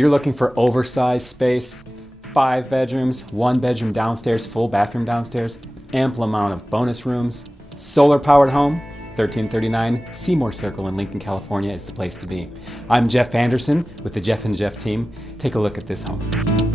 you're looking for oversized space, 5 bedrooms, 1 bedroom downstairs, full bathroom downstairs, ample amount of bonus rooms, solar powered home, 1339 Seymour Circle in Lincoln, California is the place to be. I'm Jeff Anderson with the Jeff and Jeff team. Take a look at this home.